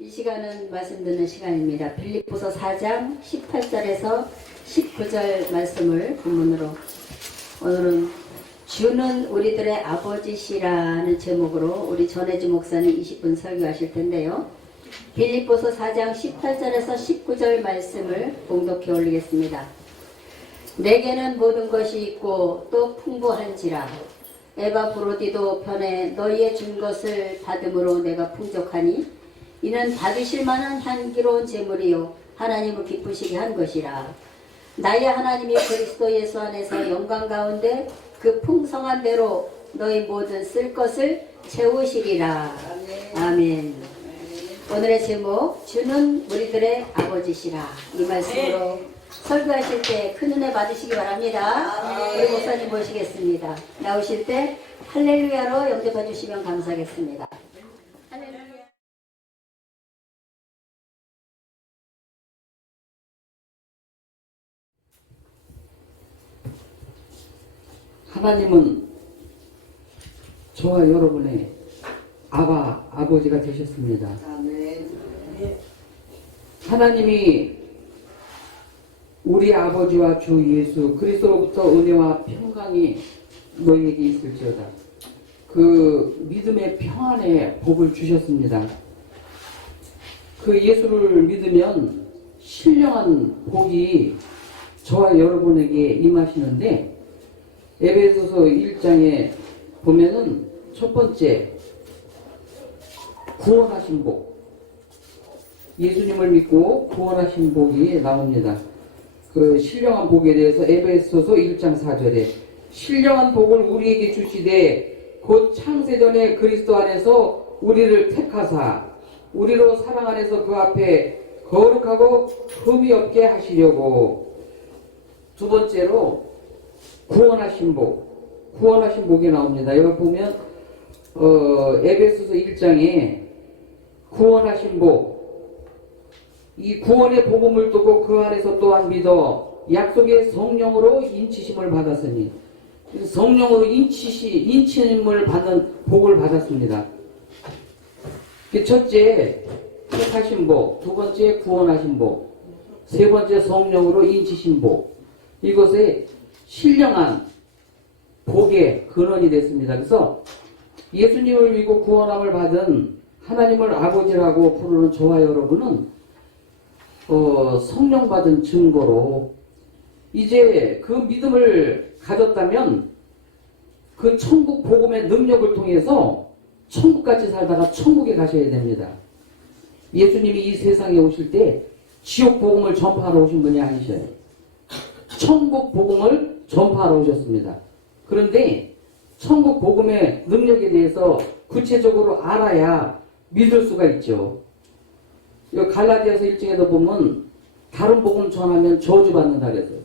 이 시간은 말씀 듣는 시간입니다. 빌립보서 4장 18절에서 19절 말씀을 본문으로, 오늘은 주는 우리들의 아버지시라는 제목으로 우리 전혜주 목사님 20분 설교하실 텐데요. 빌립보서 4장 18절에서 19절 말씀을 봉독해 올리겠습니다. 내게는 모든 것이 있고 또 풍부한지라. 에바브로디도 편에 너희의 준 것을 받음으로 내가 풍족하니 이는 받으실 만한 향기로운 제물이요 하나님을 기쁘시게 한 것이라. 나의 하나님이 그리스도 예수 안에서 영광 가운데 그 풍성한 대로 너희 모든 쓸 것을 채우시리라. 아멘. 오늘의 제목, 주는 우리들의 아버지시라. 이 말씀으로 설교하실 때 큰 은혜 받으시기 바랍니다. 우리 목사님 모시겠습니다. 나오실 때 할렐루야로 영접해 주시면 감사하겠습니다. 하나님은 저와 여러분의 아버지가 되셨습니다. 하나님이 우리 아버지와 주 예수 그리스도로부터 은혜와 평강이 너희에게 있을지어다. 그 믿음의 평안의 복을 주셨습니다. 그 예수를 믿으면 신령한 복이 저와 여러분에게 임하시는데, 에베소서 1장에 보면은 첫 번째 구원하신 복, 예수님을 믿고 구원하신 복이 나옵니다. 그 신령한 복에 대해서 에베소서 1장 4절에 신령한 복을 우리에게 주시되 곧 창세전에 그리스도 안에서 우리를 택하사 우리로 사랑 안에서 그 앞에 거룩하고 흠이 없게 하시려고. 두 번째로 구원하신 복이 나옵니다. 여기 보면 에베소서 1장에 구원하신 복, 이 구원의 복음을 두고 그 안에서 또한 믿어 약속의 성령으로 인치심을 받았으니, 성령으로 인치심을 받는 복을 받았습니다. 첫째 택하신 복, 두 번째 구원하신 복, 세 번째 성령으로 인치신 복, 이것에 신령한 복의 근원이 됐습니다. 그래서 예수님을 믿고 구원함을 받은 하나님을 아버지라고 부르는 저와 여러분은 성령 받은 증거로 이제 그 믿음을 가졌다면 그 천국 복음의 능력을 통해서 천국같이 살다가 천국에 가셔야 됩니다. 예수님이 이 세상에 오실 때 지옥 복음을 전파하러 오신 분이 아니셔요. 천국 복음을 전파하러 오셨습니다. 그런데 천국 복음의 능력에 대해서 구체적으로 알아야 믿을 수가 있죠. 갈라디아서 1장에도 보면 다른 복음 전하면 저주받는다 그랬어요.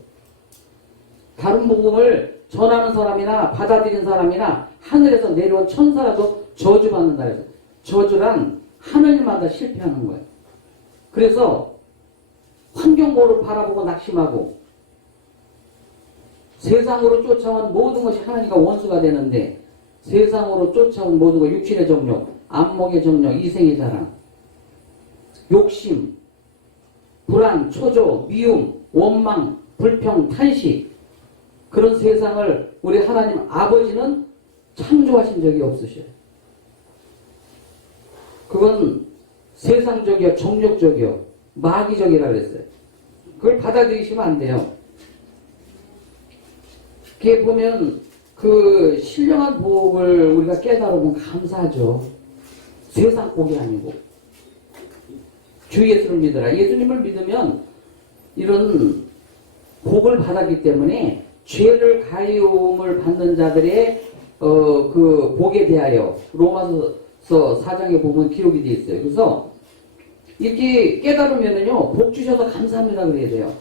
다른 복음을 전하는 사람이나 받아들인 사람이나 하늘에서 내려온 천사라도 저주받는다 그랬어요. 저주란 하늘마다 실패하는 거예요. 그래서 환경보를 바라보고 낙심하고 세상으로 쫓아온 모든 것이 하나님과 원수가 되는데, 세상으로 쫓아온 모든 것, 육신의 정욕, 안목의 정욕, 이생의 자랑, 욕심, 불안, 초조, 미움, 원망, 불평, 탄식, 그런 세상을 우리 하나님 아버지는 창조하신 적이 없으셔요. 그건 세상적이요, 정욕적이요, 마귀적이라 그랬어요. 그걸 받아들이시면 안 돼요. 이렇게 보면 그 신령한 복을 우리가 깨달으면 감사하죠. 세상 복이 아니고 주 예수를 믿어라. 예수님을 믿으면 이런 복을 받았기 때문에 죄를 가리움을 받는 자들의 그 복에 대하여 로마서 4장에 보면 기록이 되어 있어요. 그래서 이렇게 깨달으면은요, 복 주셔서 감사합니다 그래야 돼요.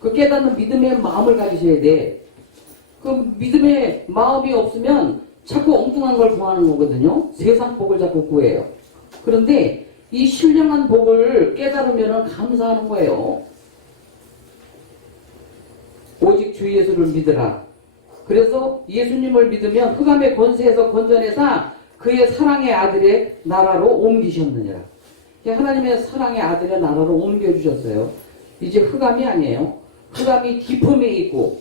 그 깨닫는 믿음의 마음을 가지셔야 돼. 그 믿음의 마음이 없으면 자꾸 엉뚱한 걸 구하는 거거든요. 세상 복을 자꾸 구해요. 그런데 이 신령한 복을 깨달으면 감사하는 거예요. 오직 주 예수를 믿으라. 그래서 예수님을 믿으면 흑암의 권세에서 건져내사 그의 사랑의 아들의 나라로 옮기셨느니라. 하나님의 사랑의 아들의 나라로 옮겨주셨어요. 이제 흑암이 아니에요. 흑암이 깊음에 있고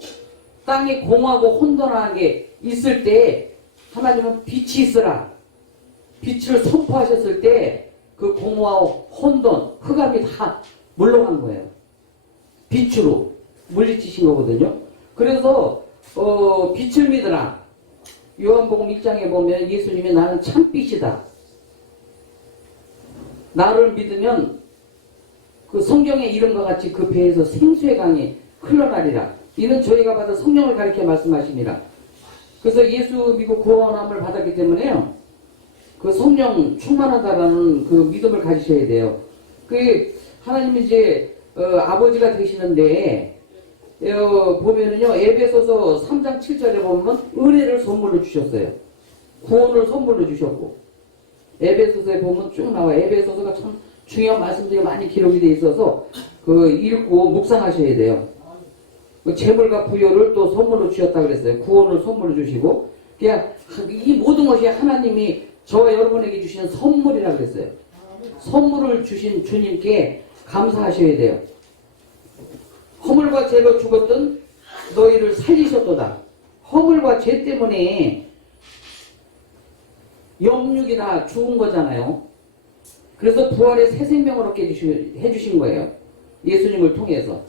땅이 공하고 혼돈하게 있을 때 하나님은 빛이 있으라. 빛을 선포하셨을 때 그 공허와 혼돈, 흑암이 다 물러간 거예요. 빛으로 물리치신 거거든요. 그래서 빛을 믿으라. 요한복음 1장에 보면 예수님이 나는 참빛이다. 나를 믿으면 그 성경의 이름과 같이 그 배에서 생수의 강이 흘러나리라. 이는 저희가 받은 성령을 가리켜 말씀하십니다. 그래서 예수 믿고 구원함을 받았기 때문에요. 그 성령 충만하다라는 그 믿음을 가지셔야 돼요. 그 하나님이 이제 아버지가 되시는데 보면은요 에베소서 3장 7절에 보면 은혜를 선물로 주셨어요. 구원을 선물로 주셨고 에베소서에 보면 쭉 나와. 에베소서가 참 중요한 말씀들이 많이 기록이 돼 있어서 그 읽고 묵상하셔야 돼요. 그 재물과 부여를 또 선물로 주셨다 그랬어요. 구원을 선물로 주시고 그냥 이 모든 것이 하나님이 저와 여러분에게 주시는 선물이라 그랬어요. 선물을 주신 주님께 감사하셔야 돼요. 허물과 죄로 죽었던 너희를 살리셨도다. 허물과 죄 때문에 영육이 다 죽은 거잖아요. 그래서 부활의 새 생명을 얻게 해주신 거예요. 예수님을 통해서.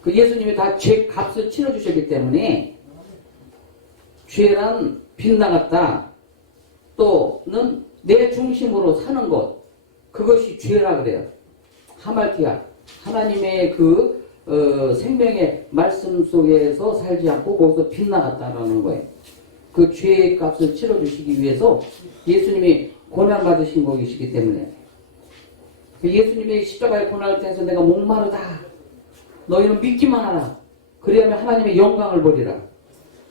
그 예수님이 다 죄 값을 치러주셨기 때문에 죄란 빗나갔다. 또는 내 중심으로 사는 것. 그것이 죄라 그래요. 하말티아. 하나님의 그 생명의 말씀 속에서 살지 않고 거기서 빗나갔다라는 거예요. 그 죄의 값을 치러주시기 위해서 예수님이 고난받으신 것이기 때문에 그 예수님이 십자가에 고난을 통해서 내가 목마르다. 너희는 믿기만 하라. 그래야만 하나님의 영광을 보리라.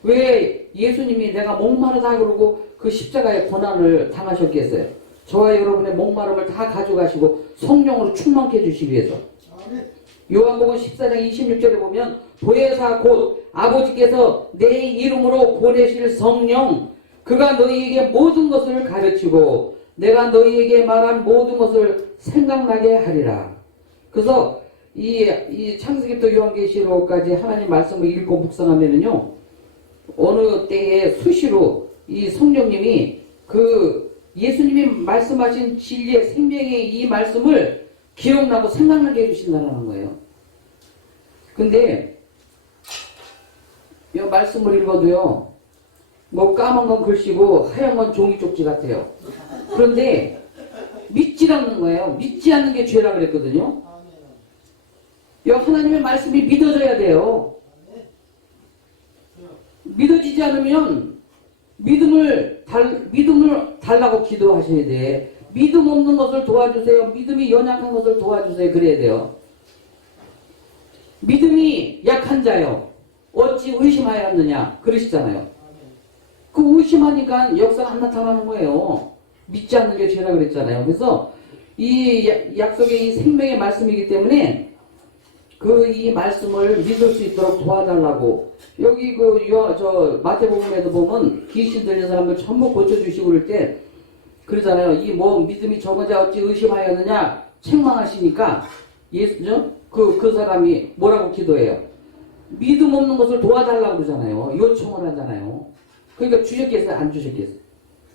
왜 예수님이 내가 목마르다 그러고 그 십자가의 고난을 당하셨겠어요? 저와 여러분의 목마름을 다 가져가시고 성령으로 충만케 해주시기 위해서. 요한복음 14장 26절에 보면 보혜사 곧 아버지께서 내 이름으로 보내실 성령 그가 너희에게 모든 것을 가르치고 내가 너희에게 말한 모든 것을 생각나게 하리라. 그래서 이 창세기부터 요한계시록까지 하나님 말씀을 읽고 묵상하면은요 어느 때에 수시로 이 성령님이 그 예수님이 말씀하신 진리의 생명의 이 말씀을 기억나고 생각나게 해주신다는 거예요. 근데 이 말씀을 읽어도요 뭐 까만 건 글씨고 하얀 건 종이 쪽지 같아요. 그런데 믿지 않는 거예요. 믿지 않는 게 죄라 그랬거든요. 이 하나님의 말씀이 믿어져야 돼요. 믿어지지 않으면 믿음을 달라고 기도하셔야 돼. 믿음 없는 것을 도와주세요. 믿음이 연약한 것을 도와주세요. 그래야 돼요. 믿음이 약한 자요. 어찌 의심하였느냐. 그러시잖아요. 그 의심하니까 역사가 안 나타나는 거예요. 믿지 않는 게 죄라 그랬잖아요. 그래서 이 약속의 이 생명의 말씀이기 때문에 이 말씀을 믿을 수 있도록 도와달라고. 여기 저 마태복음에도 보면 귀신 들린 사람들 전부 고쳐주시고 그럴 때 그러잖아요. 이 뭐 믿음이 적은 자 어찌 의심하였느냐 책망하시니까 예수죠? 그 사람이 뭐라고 기도해요? 믿음 없는 것을 도와달라고 그러잖아요. 요청을 하잖아요. 그러니까 주셨겠어요? 안 주셨겠어요?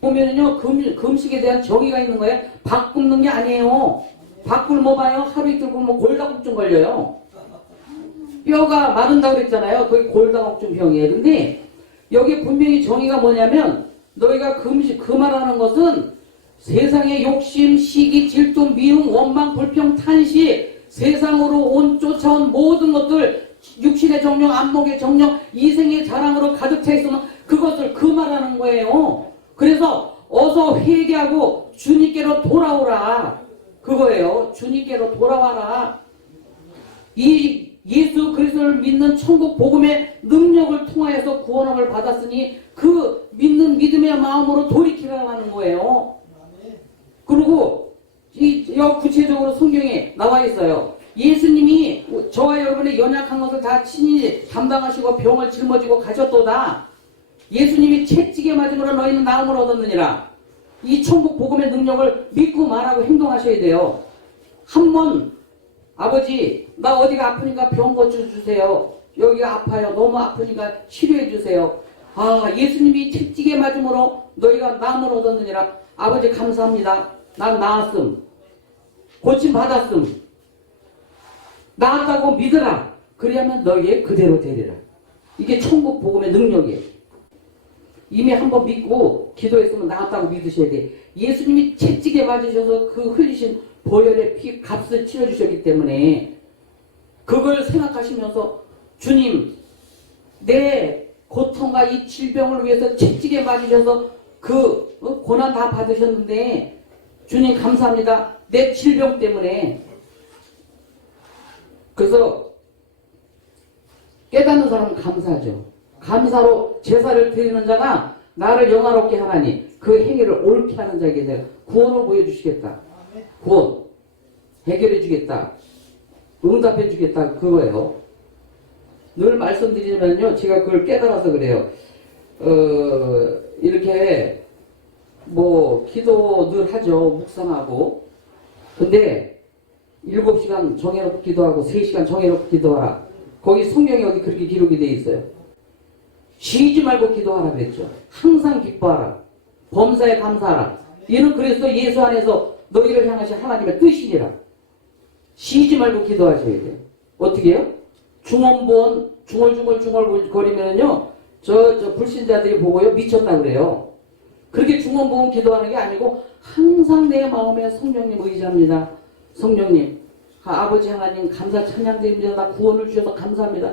보면은요 금식에 대한 정의가 있는 거예요. 밥 굶는 게 아니에요. 밥 굶어 봐요. 하루 이틀 굶으면 골다공증 걸려요. 뼈가 마른다고 그랬잖아요. 그게 골다공증 병이에요. 근데 여기 분명히 정의가 뭐냐면 너희가 금하라는 것은 세상의 욕심, 시기, 질투, 미움, 원망, 불평, 탄식, 세상으로 쫓아온 모든 것들, 육신의 정령, 안목의 정령, 이생의 자랑으로 가득 차 있으면 그것을 금하라는 거예요. 그래서 어서 회개하고 주님께로 돌아오라. 그거예요. 주님께로 돌아와라. 이 예수 그리스도를 믿는 천국 복음의 능력을 통하여서 구원함을 받았으니 그 믿는 믿음의 마음으로 돌이키라는 거예요. 그리고 구체적으로 성경에 나와 있어요. 예수님이 저와 여러분의 연약한 것을 다 친히 담당하시고 병을 짊어지고 가셨도다. 예수님이 채찍에 맞음으로 너희는 나음을 얻었느니라. 이 천국 복음의 능력을 믿고 말하고 행동하셔야 돼요. 한번 아버지 나 어디가 아프니까 병 고쳐주세요. 여기가 아파요. 너무 아프니까 치료해 주세요. 아 예수님이 채찍에 맞음으로 너희가 나음을 얻었느니라. 아버지 감사합니다. 난 나았음. 고침 받았음. 나았다고 믿으라. 그래야만 너희의 그대로 되리라. 이게 천국 복음의 능력이에요. 이미 한번 믿고 기도했으면 나았다고 믿으셔야 돼. 예수님이 채찍에 맞으셔서 그 흘리신 보혈의 피 값을 치러주셨기 때문에 그걸 생각하시면서 주님 내 고통과 이 질병을 위해서 채찍에 맞으셔서 그 고난 다 받으셨는데 주님 감사합니다. 내 질병 때문에. 그래서 깨닫는 사람은 감사하죠. 감사로 제사를 드리는 자가 나를 영화롭게 하나니 그 행위를 옳게 하는 자에게 내가 구원을 보여주시겠다. 구원 해결해 주겠다. 응답해 주겠다. 그거예요. 늘 말씀드리면요. 제가 그걸 깨달아서 그래요. 이렇게 뭐 기도 늘 하죠. 묵상하고. 근데 7시간 정해놓고 기도하고 3시간 정해놓고 기도하라. 거기 성경에 어디 그렇게 기록이 돼 있어요. 쉬지 말고 기도하라 그랬죠. 항상 기뻐하라. 범사에 감사하라. 이는 그리스도 예수 안에서 너희를 향하신 하나님의 뜻이니라. 쉬지 말고 기도하셔야 돼요. 어떻게 해요? 중원본 중얼거리면요. 저 불신자들이 보고요. 미쳤다 그래요. 그렇게 중원본 기도하는 게 아니고 항상 내 마음에 성령님 의지합니다. 성령님, 아버지 하나님 감사 찬양드립니다. 나 구원을 주셔서 감사합니다.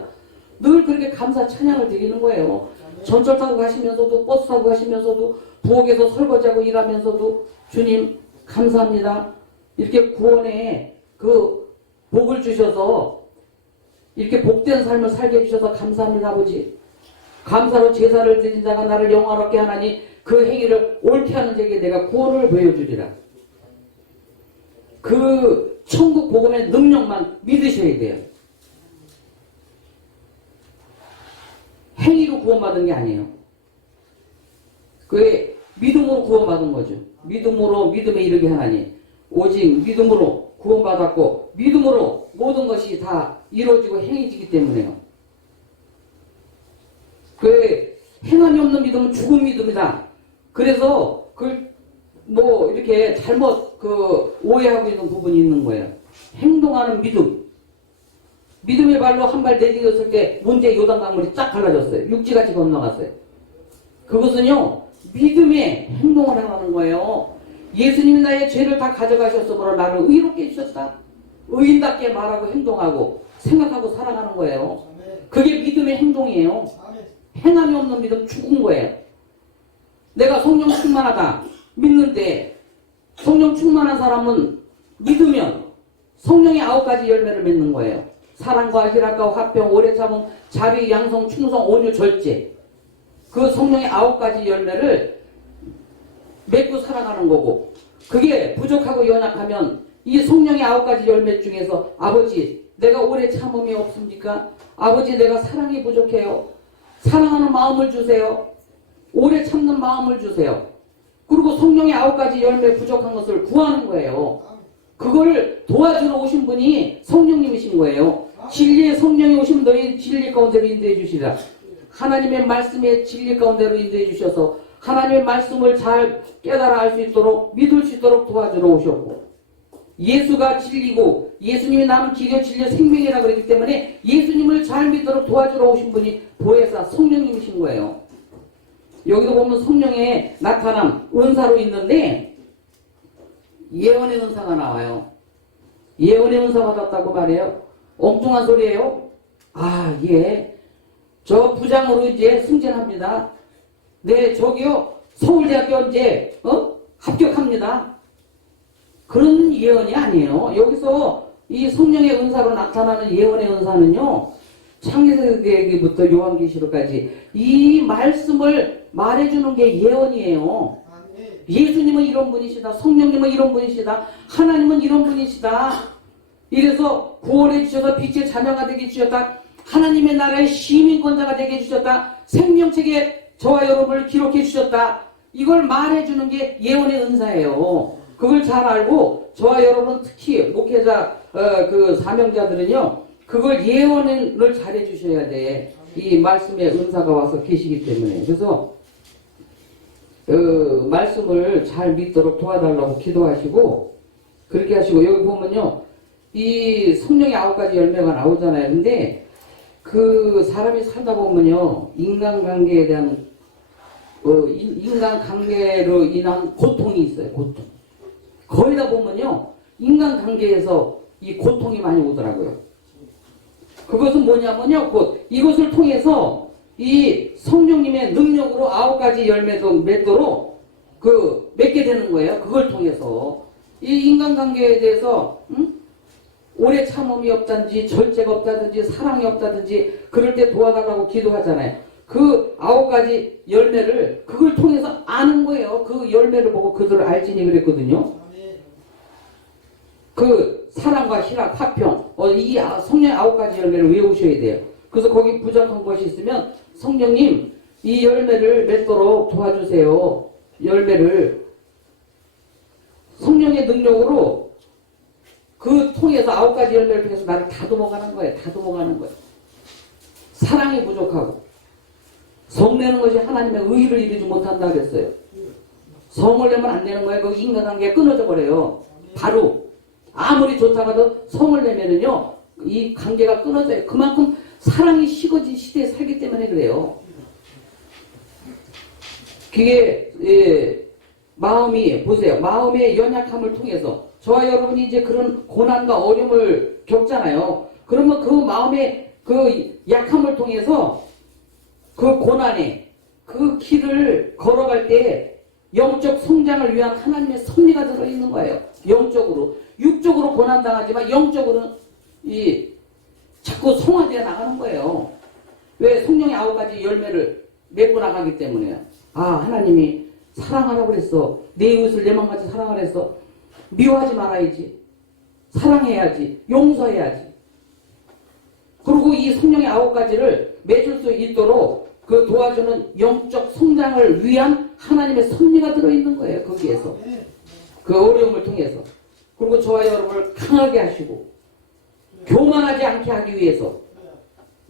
늘 그렇게 감사 찬양을 드리는 거예요. 전철 타고 가시면서도 버스 타고 가시면서도 부엌에서 설거지하고 일하면서도 주님 감사합니다. 이렇게 구원에 그 복을 주셔서 이렇게 복된 삶을 살게 해주셔서 감사합니다 아버지. 감사로 제사를 드린 자가 나를 영화롭게 하나니 그 행위를 옳게 하는 자에게 내가 구원을 보여주리라. 그 천국 복음의 능력만 믿으셔야 돼요. 행위로 구원받은 게 아니에요. 그게 믿음으로 구원받은 거죠. 믿음으로 믿음에 이르게 하나니 오직 믿음으로 구원받았고 믿음으로 모든 것이 다 이루어지고 행해지기 때문에요. 그 행함이 없는 믿음은 죽은 믿음이다. 그래서 그걸 뭐 이렇게 잘못 오해하고 있는 부분이 있는 거예요. 행동하는 믿음. 믿음의 발로 한 발 내디뎠을 때 문제 요단 강물이 쫙 갈라졌어요. 육지같이 건너갔어요. 그것은요 믿음의 행동을 하는 거예요. 예수님이 나의 죄를 다 가져가셨으므로 나를 의롭게 해주셨다. 의인답게 말하고 행동하고 생각하고 살아가는 거예요. 그게 믿음의 행동이에요. 행함이 없는 믿음 죽은 거예요. 내가 성령 충만하다 믿는데 성령 충만한 사람은 믿으면 성령의 9가지 열매를 맺는 거예요. 사랑과 희락과 화평, 오래 참음, 자비, 양성, 충성, 온유, 절제. 그 성령의 9가지 열매를 맺고 살아가는 거고 그게 부족하고 연약하면 이 성령의 9가지 열매 중에서 아버지 내가 오래 참음이 없습니까? 아버지 내가 사랑이 부족해요. 사랑하는 마음을 주세요. 오래 참는 마음을 주세요. 그리고 성령의 9가지 열매 부족한 것을 구하는 거예요. 그걸 도와주러 오신 분이 성령님이신 거예요. 진리의 성령이 오시면 너희 진리 가운데로 인도해 주시라. 하나님의 말씀의 진리 가운데로 인도해 주셔서 하나님의 말씀을 잘 깨달아 알 수 있도록 믿을 수 있도록 도와주러 오셨고 예수가 진리고 예수님이 남은 길이요 진리요 생명이라 그랬기 때문에 예수님을 잘 믿도록 도와주러 오신 분이 보혜사 성령님이신 거예요. 여기도 보면 성령의 나타남 은사로 있는데 예언의 은사가 나와요. 예언의 은사 받았다고 말해요. 엉뚱한 소리예요. 아, 예. 저 부장으로 이제 승진합니다. 네, 저기요. 서울대학교 이제 합격합니다. 그런 예언이 아니에요. 여기서 이 성령의 은사로 나타나는 예언의 은사는요. 창세기부터 요한계시록까지 이 말씀을 말해주는 게 예언이에요. 예수님은 이런 분이시다. 성령님은 이런 분이시다. 하나님은 이런 분이시다. 이래서 구원해 주셔서 빛의 자녀가 되게 해주셨다. 하나님의 나라의 시민권자가 되게 해주셨다. 생명책에 저와 여러분을 기록해 주셨다. 이걸 말해주는 게 예언의 은사예요. 그걸 잘 알고 저와 여러분 특히 목회자 그 사명자들은요 그걸 예언을 잘해 주셔야 돼. 이 말씀의 은사가 와서 계시기 때문에. 그래서 말씀을 잘 믿도록 도와달라고 기도하시고 그렇게 하시고 여기 보면요 이 성령의 9가지 열매가 나오잖아요. 근데 그 사람이 살다 보면요 인간관계에 대한 인간관계로 인한 고통이 있어요. 고통. 거기다 보면요 인간관계에서 이 고통이 많이 오더라고요. 그것은 뭐냐면요 이것을 통해서 이 성령님의 능력으로 9가지 열매도 맺도록 맺게 되는 거예요. 그걸 통해서 이 인간관계에 대해서 오래 참음이 없다든지 절제가 없다든지 사랑이 없다든지 그럴 때 도와달라고 기도하잖아요. 그 9가지 열매를 그걸 통해서 아는 거예요. 그 열매를 보고 그들을 알지니 그랬거든요. 그 사랑과 희락, 화평 이 성령의 9가지 열매를 외우셔야 돼요. 그래서 거기 부족한 것이 있으면 성령님 이 열매를 맺도록 도와주세요. 열매를 성령의 능력으로 그 통해서 9가지 열매를 통해서 나를 다듬어가는 거예요. 다듬어가는 거예요. 사랑이 부족하고 성내는 것이 하나님의 의를 이루지 못한다 그랬어요. 성을 내면 안 되는 거예요. 그 인간관계가 끊어져 버려요. 바로 아무리 좋다고 해도 성을 내면은요 이 관계가 끊어져요. 그만큼 사랑이 식어진 시대에 살기 때문에 그래요. 그게 마음이 보세요. 마음의 연약함을 통해서 저와 여러분이 이제 그런 고난과 어려움을 겪잖아요. 그러면 그 마음의 그 약함을 통해서 그 고난에 그 길을 걸어갈 때 영적 성장을 위한 하나님의 섭리가 들어있는 거예요. 영적으로. 육적으로 고난당하지만 영적으로는 자꾸 성화되어 나가는 거예요. 왜? 성령의 9가지 열매를 맺고 나가기 때문에요. 하나님이 사랑하라고 그랬어. 내 이웃을 내 마음같이 사랑하라 했어. 미워하지 말아야지. 사랑해야지. 용서해야지. 그리고 이 성령의 9가지를 맺을 수 있도록 그 도와주는 영적 성장을 위한 하나님의 섭리가 들어있는 거예요. 거기에서. 그 어려움을 통해서. 그리고 저와 여러분을 강하게 하시고 교만하지 않게 하기 위해서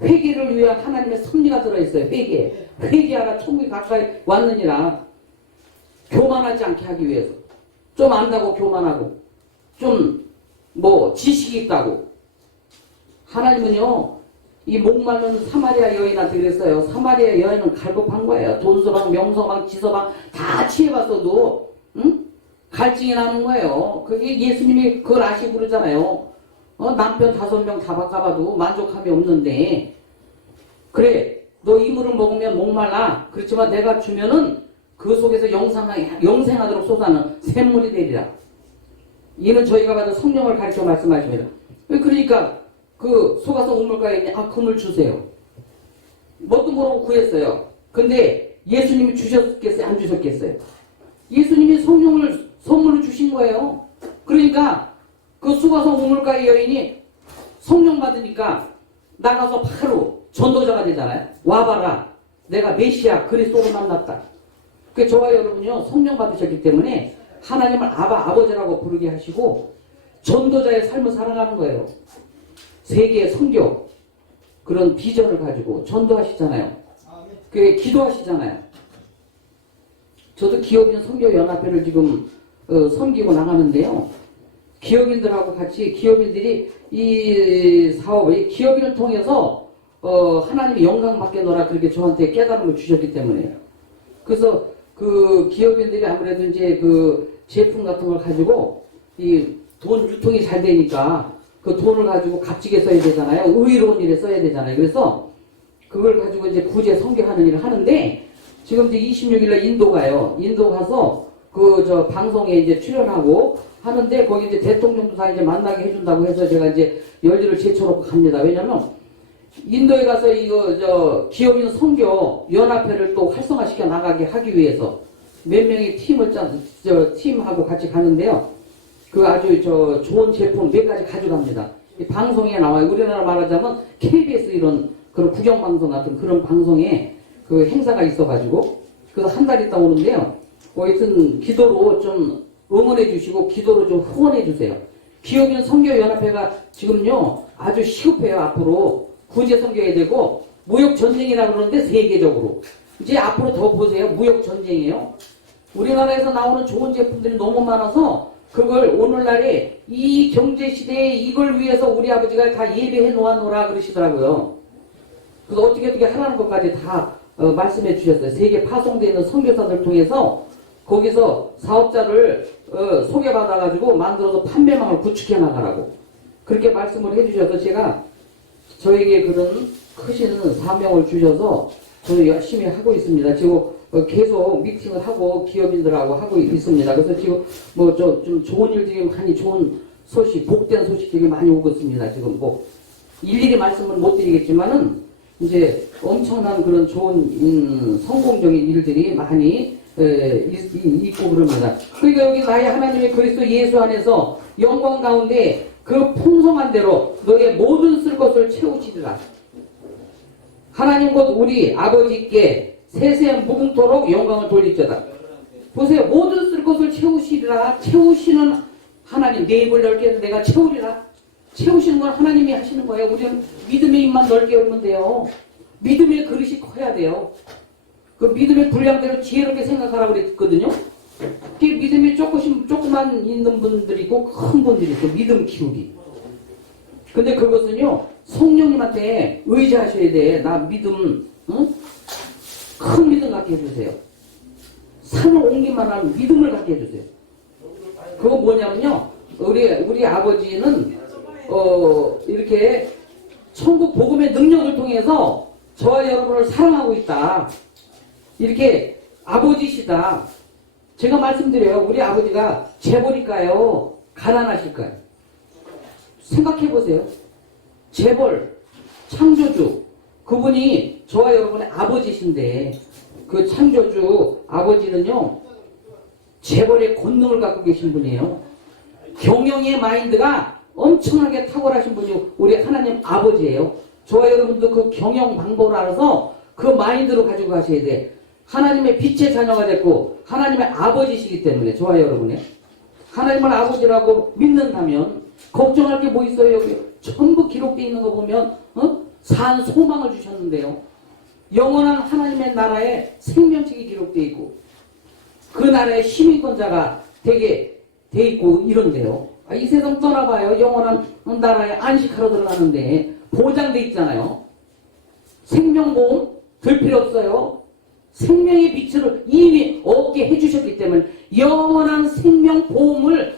회개를 위한 하나님의 섭리가 들어있어요. 회개하라 천국이 가까이 왔느니라. 교만하지 않게 하기 위해서 좀 안다고 교만하고 좀 지식이 있다고 하나님은요 이 목마른 사마리아 여인한테 그랬어요. 사마리아 여인은 갈급한 거예요. 돈서방 명서방 지서방 다 취해봤어도 갈증이 나는 거예요. 그게 예수님이 그걸 아시고 그러잖아요. 남편 5명 다 바꿔봐도 만족함이 없는데 그래 너 이 물을 먹으면 목말라. 그렇지만 내가 주면은 그 속에서 영생하도록 솟아는 샘물이 되리라. 이는 저희가 받은 성령을 가르쳐 말씀하십니다. 그러니까 그 속아서 우물가에 있는 그 물 주세요. 뭣도 모르고 구했어요. 근데 예수님이 주셨겠어요? 안 주셨겠어요? 예수님이 성령을 선물로 주신 거예요. 그러니까 그 수가성 우물가의 여인이 성령 받으니까 나가서 바로 전도자가 되잖아요. 와봐라. 내가 메시아 그리스도를 만났다. 그 저와 여러분요 성령 받으셨기 때문에 하나님을 아버지라고 부르게 하시고 전도자의 삶을 살아가는 거예요. 세계의 선교 그런 비전을 가지고 전도하시잖아요. 그 기도하시잖아요. 저도 기업인 선교연합회를 지금 섬기고 나가는데요. 기업인들하고 같이 기업인들이 이 사업을 기업인을 통해서 하나님이 영광 받게 노라 그렇게 저한테 깨달음을 주셨기 때문에요. 그래서 그 기업인들이 아무래도 이제 그 제품 같은 걸 가지고 이 돈 유통이 잘 되니까 그 돈을 가지고 값지게 써야 되잖아요. 의로운 일에 써야 되잖아요. 그래서 그걸 가지고 이제 구제 선교하는 일을 하는데 지금 이제 26일날 인도 가요. 인도 가서 그 방송에 이제 출연하고 하는데 거기 이제 대통령도 다 이제 만나게 해준다고 해서 제가 이제 연료를 제쳐놓고 갑니다. 왜냐면 인도에 가서 이거 기업인 선교 연합회를 또 활성화시켜 나가게 하기 위해서 몇 명의 팀하고 같이 가는데요. 그 아주 좋은 제품 몇 가지 가져갑니다. 이 방송에 나와요. 우리나라 말하자면 KBS 이런 그런 구경방송 같은 그런 방송에 그 행사가 있어가지고 그래서 한 달 있다 오는데요. 하여튼 기도로 좀 응원해 주시고 기도로 좀 후원해 주세요. 기업인 선교연합회가 지금요 아주 시급해요. 앞으로 구제 선교해야 되고 무역 전쟁이라 그러는데 세계적으로 이제 앞으로 더 보세요. 무역 전쟁이에요. 우리나라에서 나오는 좋은 제품들이 너무 많아서 그걸 오늘날에 이 경제 시대에 이걸 위해서 우리 아버지가 다 예배해 놓아놓으라 그러시더라고요. 그래서 어떻게 하라는 것까지 다 말씀해 주셨어요. 세계 파송되어 있는 선교사들 통해서 거기서 사업자를 소개받아가지고 만들어서 판매망을 구축해 나가라고 그렇게 말씀을 해주셔서 제가 저에게 그런 크신 사명을 주셔서 저는 열심히 하고 있습니다. 지금 계속 미팅을 하고 기업인들하고 하고 있습니다. 그래서 지금 뭐 좀 좋은 일들이 많이 좋은 소식, 복된 소식들이 많이 오고 있습니다. 지금 뭐 일일이 말씀을 못 드리겠지만은 이제 엄청난 그런 좋은 성공적인 일들이 많이 있고 그럽니다. 그러니까 여기 나의 하나님의 그리스도 예수 안에서 영광 가운데 그 풍성한 대로 너의 모든 쓸 것을 채우시리라. 하나님 곧 우리 아버지께 세세한 무궁토록 영광을 돌리쩌다. 보세요. 모든 쓸 것을 채우시리라. 채우시는 하나님. 내 입을 넓게 해서 내가 채우리라. 채우시는 건 하나님이 하시는 거예요. 우리는 믿음의 입만 넓게 열면 돼요. 믿음의 그릇이 커야 돼요. 그 믿음의 분량대로 지혜롭게 생각하라고 그랬거든요. 그 믿음이 조금만 있는 분들이 있고 큰 분들이 있고 믿음 키우기. 근데 그것은요 성령님한테 의지하셔야 돼. 나 믿음, 응? 큰 믿음 갖게 해주세요. 산을 옮기만 하는 믿음을 갖게 해주세요. 그거 뭐냐면요 우리 아버지는 이렇게 천국 복음의 능력을 통해서 저와 여러분을 사랑하고 있다. 이렇게 아버지시다. 제가 말씀드려요. 우리 아버지가 재벌일까요? 가난하실까요? 생각해보세요. 재벌, 창조주, 그분이 저와 여러분의 아버지신데 그 창조주 아버지는요 재벌의 권능을 갖고 계신 분이에요. 경영의 마인드가 엄청나게 탁월하신 분이 우리 하나님 아버지예요. 저와 여러분도 그 경영 방법을 알아서 그 마인드로 가지고 가셔야 돼. 하나님의 빛의 자녀가 됐고 하나님의 아버지시기 때문에 저와 여러분의 하나님을 아버지라고 믿는다면 걱정할 게 뭐 있어요? 여기 전부 기록되어 있는 거 보면 산 소망을 주셨는데요. 영원한 하나님의 나라에 생명책이 기록되어 있고 그 나라의 시민권자가 되게 돼 있고 이런데요. 이 세상 떠나봐요. 영원한 나라에 안식하러 들어가는데 보장돼 있잖아요. 생명보험 들 필요 없어요. 생명의 빛을 이미 얻게 해주셨기 때문에 영원한 생명보험을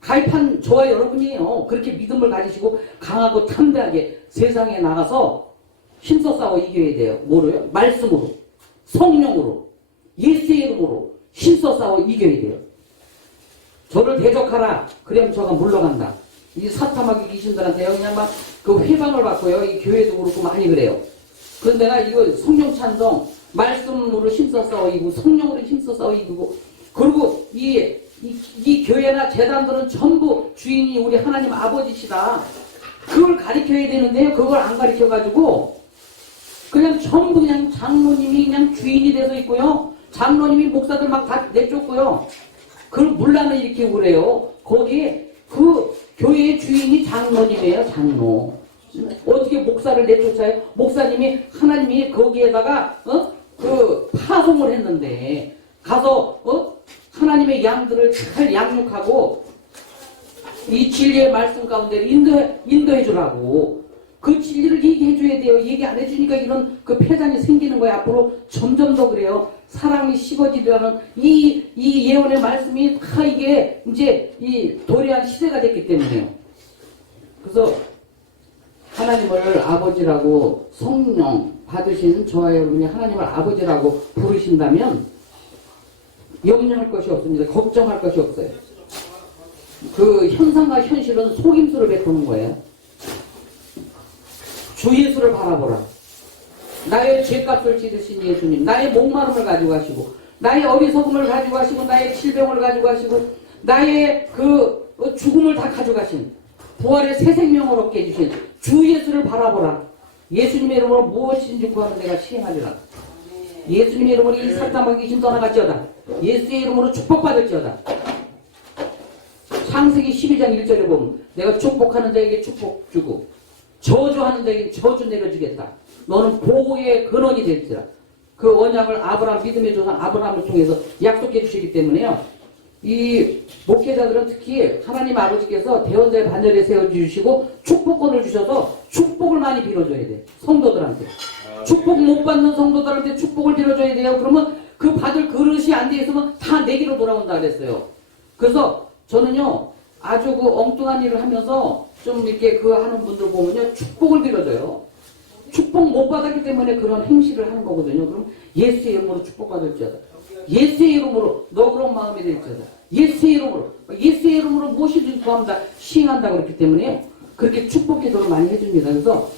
가입한 저와 여러분이에요. 그렇게 믿음을 가지시고 강하고 탐대하게 세상에 나가서 힘써 싸워 이겨야 돼요. 뭐로요? 말씀으로, 성령으로, 예수의 이름으로 힘써 싸워 이겨야 돼요. 저를 대적하라. 그러면 저가 물러간다. 이 사탐하게 귀신들한테 그냥 막 그 회방을 받고요. 이 교회도 그렇고 많이 그래요. 그런데 내가 이거 성령 찬송, 말씀으로 힘써 싸워 이기고 성령으로 힘써 싸워 이기고 그리고 이 교회나 재단들은 전부 주인이 우리 하나님 아버지시다. 그걸 가르쳐야 되는데요. 그걸 안 가르쳐가지고 그냥 전부 그냥 장로님이 그냥 주인이 돼서 있고요. 장로님이 목사들 막 다 내쫓고요. 그걸 문란을 일으키고 그래요. 거기에 그 교회의 주인이 장로님이에요. 장로. 어떻게 목사를 내쫓아요? 목사님이 하나님이 거기에다가 그 파송을 했는데 가서 하나님의 양들을 잘 양육하고 이 진리의 말씀 가운데 인도해 주라고. 그 진리를 얘기해 줘야 돼요. 얘기 안 해주니까 이런 그 폐단이 생기는 거예요. 앞으로 점점 더 그래요. 사랑이 식어지려는 이 예언의 말씀이 다 이게 이제 이 도래한 시대가 됐기 때문에요. 그래서 하나님을 아버지라고 성령 받으신 저와 여러분이 하나님을 아버지라고 부르신다면 염려할 것이 없습니다. 걱정할 것이 없어요. 그 현상과 현실은 속임수를 베푸는 거예요. 주 예수를 바라보라. 나의 죄값을 지르신 예수님, 나의 목마름을 가지고 가시고 나의 어리석음을 가지고 가시고 나의 질병을 가지고 가시고 나의 그 죽음을 다 가져가신 부활의 새 생명을 얻게 해주신 주 예수를 바라보라. 예수님의 이름으로 무엇이든지 구하면 내가 시행하리라. 예수님의 이름으로 이 사탄과 귀신 떠나갈지어다. 예수의 이름으로 축복받을지어다. 창세기 12장 1절에 보면 내가 축복하는 자에게 축복 주고 저주하는 자에게 저주 내려주겠다. 너는 보호의 근원이 될지라. 그 언약을 아브라함 믿음의 조상 아브라함을 통해서 약속해 주시기 때문에요. 이 목회자들은 특히 하나님 아버지께서 대언자의 반열에 세워주시고 축복권을 주셔서 축복을 많이 빌어줘야 돼. 성도들한테. 축복 못 받는 성도들한테 축복을 빌어줘야 돼요. 그러면 그 받을 그릇이 안 돼 있으면 다 내기로 돌아온다 그랬어요. 그래서 저는요 아주 그 엉뚱한 일을 하면서 좀 이렇게 그 하는 분들 보면요 축복을 빌어줘요. 축복 못 받았기 때문에 그런 행실을 하는 거거든요. 그럼 예수의 이름으로 축복받을지어다. 예수의 이름으로 너 그런 마음이 될지어다. 예수의 이름으로 무엇이든 구합니다. 시행한다고 그랬기 때문에 그렇게 축복 기도를 많이 해줍니다. 그래서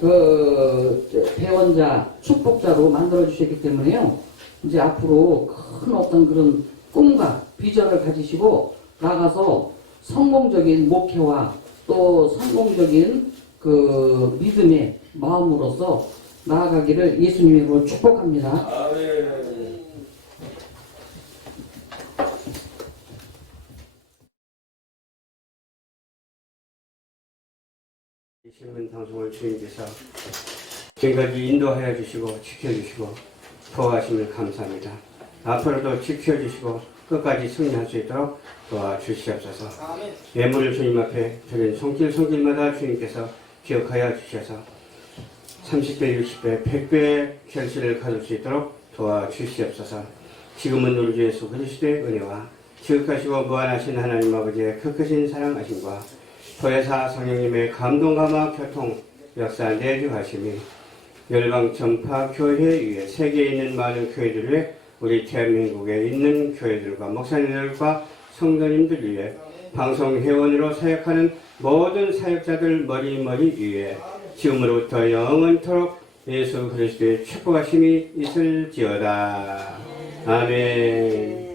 그 대원자 축복자로 만들어 주셨기 때문에요. 이제 앞으로 큰 어떤 그런 꿈과 비전을 가지시고 나가서 성공적인 목회와 또 성공적인 그 믿음의 마음으로서 나아가기를 예수님의 이름으로 축복합니다. 아멘. 이 신문 방송을 주님께서 지금까지 인도하여 주시고 지켜주시고 도와주심을 감사합니다. 앞으로도 지켜주시고 끝까지 승리할 수 있도록 도와주시옵소서. 예물을 주님 앞에 드린 손길마다 주님께서 기억하여 주셔서 30배, 60배, 100배의 결실을 가질 수 있도록 도와주시옵소서. 지금은 우리 주 예수 그리스도의 은혜와 지극하시고 무한하신 하나님 아버지의 크크신 사랑하심과 도예사 성령님의 감동 감화 교통 역사 내주하심이 열방 전파 교회 위에 세계에 있는 많은 교회들 위해 우리 대한민국에 있는 교회들과 목사님들과 성도님들 위해 방송 회원으로 사역하는 모든 사역자들 머리머리 위에 지금으로부터 영원토록 예수 그리스도의 축복하심이 있을지어다. 아멘.